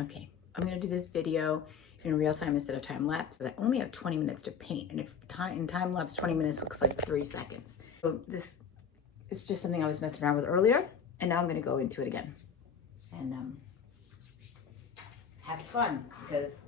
Okay, I'm gonna do this video in real time instead of time lapse. I only have 20 minutes to paint, and if in time lapse 20 minutes looks like 3 seconds. So this is just something I was messing around with earlier, and now I'm gonna go into it again and have fun, because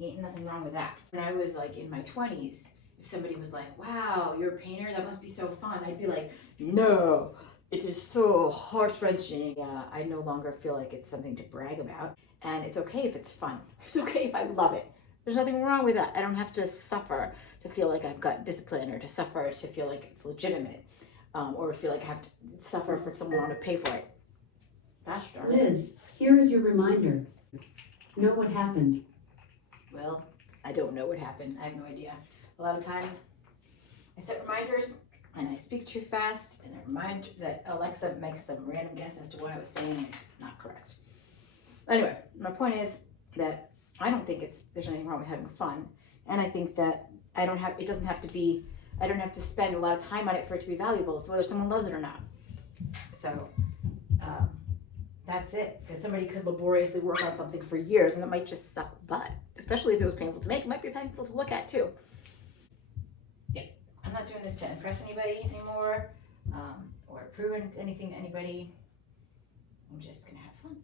ain't nothing wrong with that. When I was like in my 20s, if somebody was like, wow, you're a painter, that must be so fun, I'd be like, no, it is so heart-wrenching. I no longer feel like it's something to brag about, and it's okay if it's fun. It's okay if I love it. There's nothing wrong with that. I don't have to suffer to feel like I've got discipline, or to suffer to feel like it's legitimate, or feel like I have to suffer for someone to pay for it. Gosh darn it. Liz, here is your reminder. Know what happened. Well, I don't know what happened. I have no idea. A lot of times I set reminders and I speak too fast, and I remind that Alexa makes some random guess as to what I was saying, and it's not correct. Anyway, my point is that I don't think there's anything wrong with having fun, and I think that I don't have to spend a lot of time on it for it to be valuable. It's whether someone loves it or not. So that's it. Because somebody could laboriously work on something for years and it might just suck butt. Especially if it was painful to make, it might be painful to look at too. Yeah, I'm not doing this to impress anybody anymore, or prove anything to anybody. I'm just gonna have fun.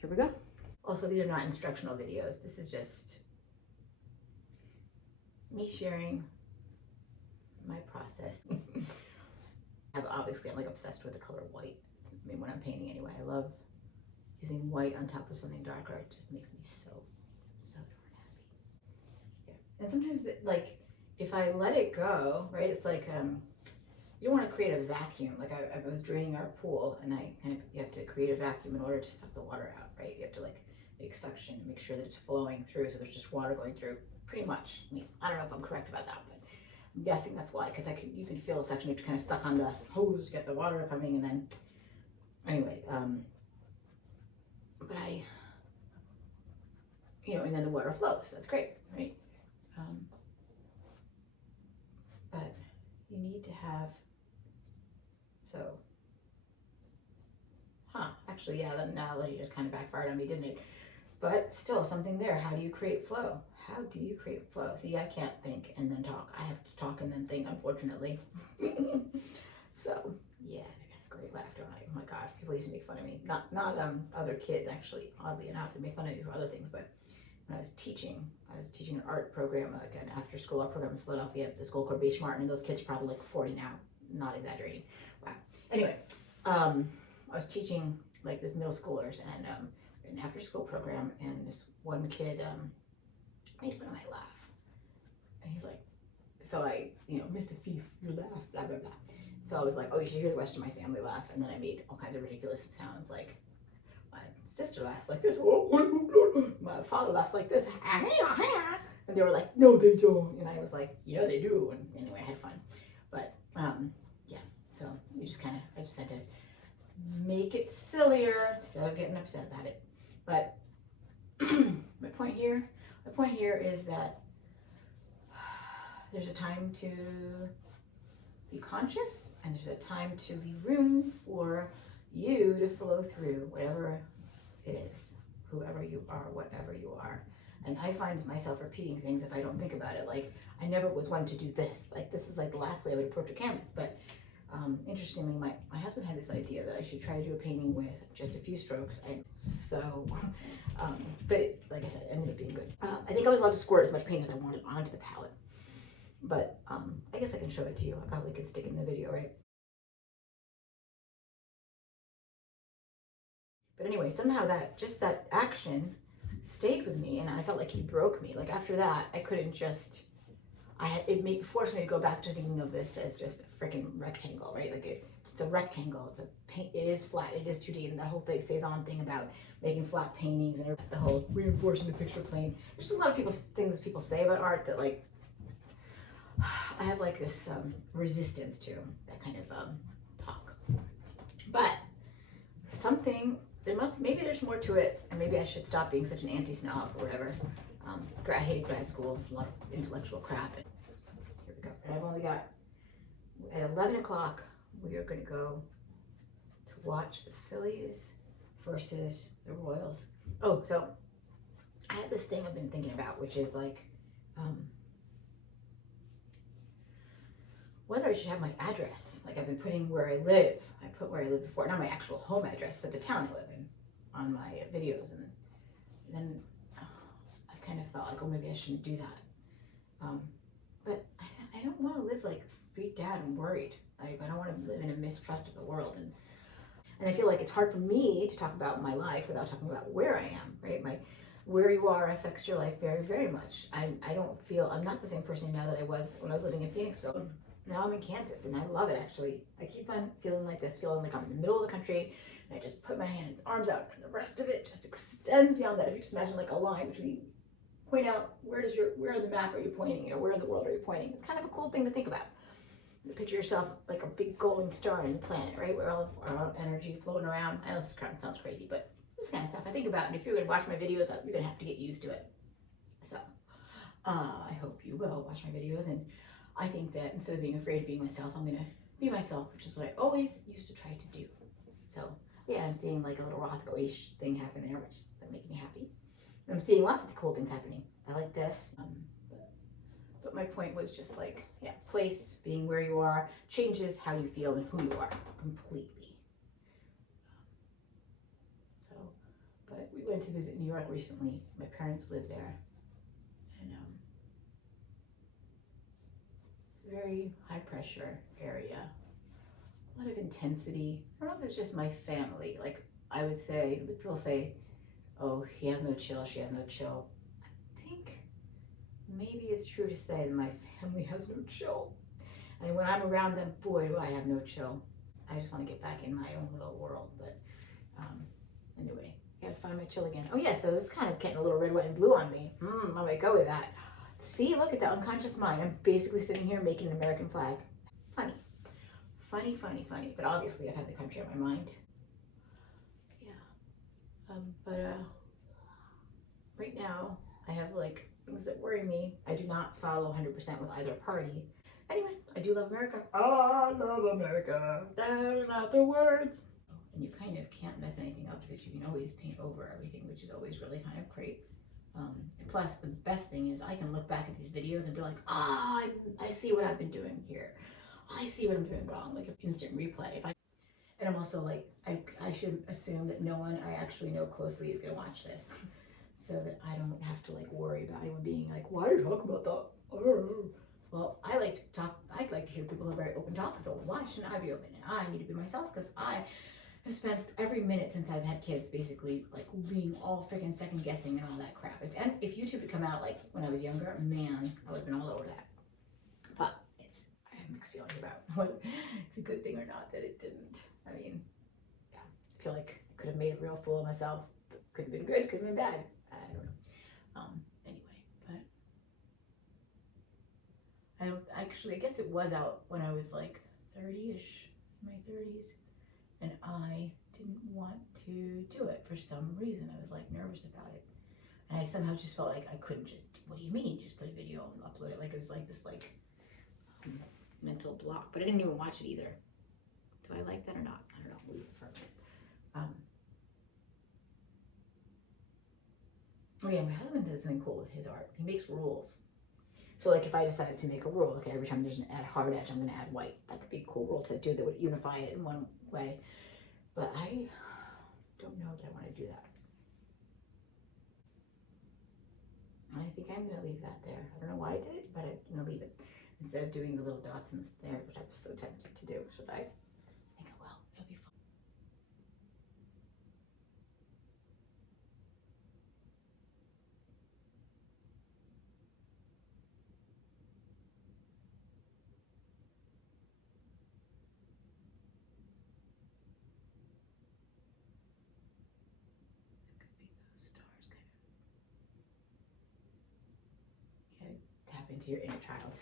Here we go. Also, these are not instructional videos. This is just me sharing my process. Obviously, I'm like obsessed with the color white. I mean, when I'm painting anyway, I love using white on top of something darker. It just makes me so darn happy. Yeah. And sometimes, like, if I let it go, right, it's like, you don't want to create a vacuum. Like, I was draining our pool, and you have to create a vacuum in order to suck the water out, right? You have to, like, make suction, make sure that it's flowing through, so there's just water going through, pretty much. I mean, I don't know if I'm correct about that, but I'm guessing that's why, because you can feel the suction. You have to kind of suck on the hose, get the water coming, and then, anyway, but and then the water flows. That's great, right? But you need to have, actually, yeah, that analogy just kind of backfired on me, didn't it? But still, something there. How do you create flow? How do you create flow? See, I can't think and then talk. I have to talk and then think, unfortunately. So, yeah, I got a great laugh, don't I? Oh my God, people used to make fun of me. Not other kids, actually, oddly enough. They make fun of me for other things, but when I was teaching an art program, like an after-school art program in Philadelphia at the school called Beach Martin, and those kids are probably like 40 now, not exaggerating. Wow. Anyway, I was teaching like this middle schoolers and an after-school program, and this one kid made fun of my laugh, and he's like, so I, Miss Afif, you laugh, blah blah blah. So I was like, oh, you should hear the rest of my family laugh, and then I made all kinds of ridiculous sounds, like my sister laughs like this, my father laughs like this, and they were like, no, they don't, and I was like, yeah, they do, and anyway, I had fun, but yeah, so I just had to make it sillier instead of getting upset about it. But my point here is that there's a time to be conscious, and there's a time to leave room for you to flow through whatever it is, whoever you are, whatever you are. And I find myself repeating things if I don't think about it. Like, I never was one to do this. Like, this is like the last way I would approach a canvas. But interestingly, my husband had this idea that I should try to do a painting with just a few strokes. But like I said, it ended up being good. I think I was allowed to squirt as much paint as I wanted onto the palette. But I guess I can show it to you. I probably could stick it in the video, right? But anyway, somehow that action stayed with me, and I felt like he broke me. Like, after that, I couldn't just, forced me to go back to thinking of this as just a freaking rectangle, right? Like, it's a rectangle, it is flat, it is 2D, and that whole thing stays on thing about making flat paintings and the whole reinforcing the picture plane. There's just a lot of things people say about art that, like, I have like this resistance to that kind of talk. But maybe there's more to it, and maybe I should stop being such an anti-snob or whatever. I hated grad school, a lot of intellectual crap. So here we go. And I've only got, at 11 o'clock, we are going to go to watch the Phillies versus the Royals. Oh, so I have this thing I've been thinking about, which is like, um, whether I should have my address. Like I've been putting where I live. I put where I lived before, not my actual home address, but the town I live in on my videos. And then I kind of thought like, oh, maybe I shouldn't do that. Um, but I don't want to live like freaked out and worried. Like I don't want to live in a mistrust of the world. And I feel like it's hard for me to talk about my life without talking about where I am, right? Where you are affects your life very, very much. I don't feel, I'm not the same person now that I was when I was living in Phoenixville. Now I'm in Kansas and I love it actually. I keep on feeling like this, feeling like I'm in the middle of the country and I just put my hands, arms out and the rest of it just extends beyond that. If you just imagine like a line which we point out, where on the map are you pointing? You know, where in the world are you pointing? It's kind of a cool thing to think about. You picture yourself like a big glowing star in the planet, right? Where all of our energy floating around. I know this kind of sounds crazy, but this kind of stuff I think about. And if you're going to watch my videos, you're going to have to get used to it. So I hope you will watch my videos. And I think that instead of being afraid of being myself, I'm going to be myself, which is what I always used to try to do. So yeah, I'm seeing like a little Rothko-ish thing happen there, which is making me happy. I'm seeing lots of cool things happening. I like this. But my point was just like, yeah, place, being where you are, changes how you feel and who you are completely. So, but we went to visit New York recently. My parents live there. And very high pressure area. A lot of intensity. I don't know if it's just my family. Like I would say, people say, oh, he has no chill, she has no chill. I think maybe it's true to say that my family has no chill. And when I'm around them, boy, do I have no chill. I just want to get back in my own little world. But anyway, gotta find my chill again. Oh yeah, so this is kind of getting a little red, white, and blue on me. How do I go with that? See, look at the unconscious mind. I'm basically sitting here making an American flag. Funny. Funny, funny, funny. But obviously I've had the country on my mind. Yeah. But right now I have like things that worry me. I do not follow 100% with either party. Anyway, I do love America. I love America. There's not the words. And you kind of can't mess anything up because you can always paint over everything, which is always really kind of great. And plus, the best thing is I can look back at these videos and be like, I see what I've been doing here. I see what I'm doing wrong, like an instant replay. And I'm also like, I should assume that no one I actually know closely is going to watch this. So that I don't have to like worry about anyone being like, why are you talking about that? Well, I like to talk, I like to hear people who are very open talk, so why shouldn't I be open? And I need to be myself because I have spent every minute since I've had kids basically like being all freaking second guessing and all that crap. If YouTube had come out like when I was younger, man, I would have been all over that. But I have mixed feelings about whether it's a good thing or not that it didn't. I mean, yeah, I feel like I could have made a real fool of myself. Could have been good, could have been bad. I don't know. Anyway, but I don't actually, I guess it was out when I was like 30-ish, my 30s, and I didn't want to do it for some reason. I was like nervous about it. And I somehow just felt like I couldn't just, what do you mean? Just put a video and upload it. Like it was like this mental block, but I didn't even watch it either. Do I like that or not? I don't know, leave it for a minute. Oh yeah, my husband does something cool with his art. He makes rules. So like if I decided to make a rule, okay, every time there's an hard edge, I'm gonna add white. That could be a cool rule to do that would unify it in one way. But I don't know that I want to do that. I think I'm gonna leave that there. I don't know why I did it, but I'm gonna leave it. Instead of doing the little dots in there, which I'm so tempted to do. Should I? I think I will. It'll be fun. Could make those stars kind of. You gotta tap into your inner child.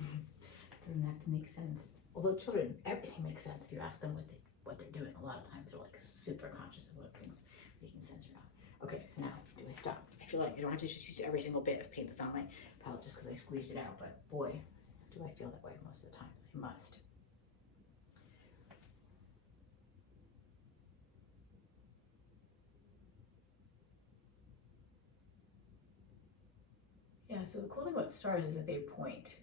It doesn't have to make sense. Although children, everything makes sense if you ask them what they're doing. A lot of times they're like super conscious of what things making sense or not. Okay, so now do I stop? I feel like I don't have to just use every single bit of paint that's on my palette just because I squeezed it out, but boy, do I feel that way most of the time. I must. Yeah, so the cool thing about stars is that they point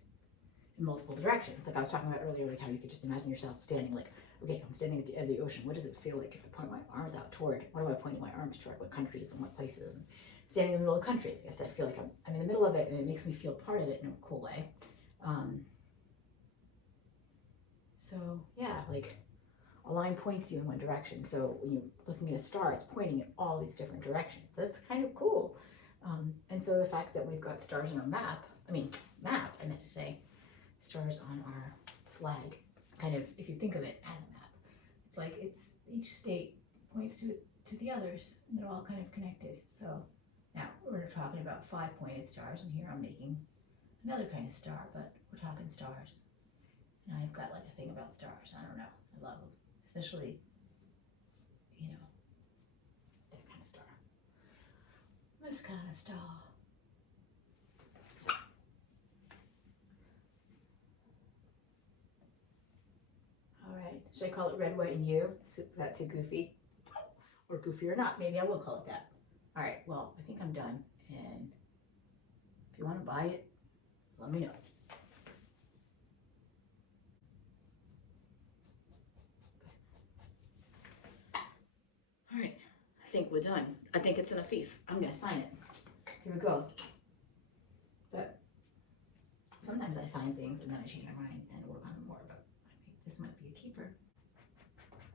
in multiple directions. Like I was talking about earlier, like how you could just imagine yourself standing like, okay, I'm standing at the edge of the ocean. What does it feel like if I point my arms out toward? What am I pointing my arms toward? What countries and what places? And standing in the middle of the country, I guess I feel like I'm in the middle of it, and it makes me feel part of it in a cool way. So yeah, like a line points you in one direction. So when you're looking at a star, it's pointing in all these different directions. So that's kind of cool. And so the fact that we've got stars on our I meant to say, stars on our flag, kind of, if you think of it as a map, it's like each state points to the others, and they're all kind of connected. So now we're talking about 5-pointed stars, and here I'm making another kind of star, but we're talking stars. And I've got like a thing about stars. I don't know. I love them, especially, that kind of star. This kind of star. So. All right. Should I call it red, white, and you? Is that too goofy? Or goofy or not? Maybe I will call it that. All right. Well, I think I'm done. And if you want to buy it, let me know. All right. I think we're done. I think it's an Afif. I'm going to sign it. Here we go. But sometimes I sign things and then I change my mind and work on them more, but I think this might be a keeper. Yeah, don't ask me.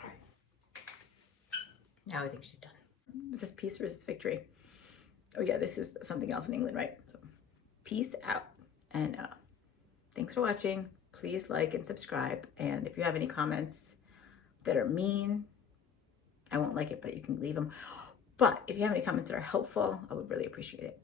All right. Now I think she's done. Is this peace or is this victory? Oh yeah, this is something else in England, right? So peace out. And thanks for watching. Please like and subscribe. And if you have any comments that are mean, I won't like it, but you can leave them. But if you have any comments that are helpful, I would really appreciate it.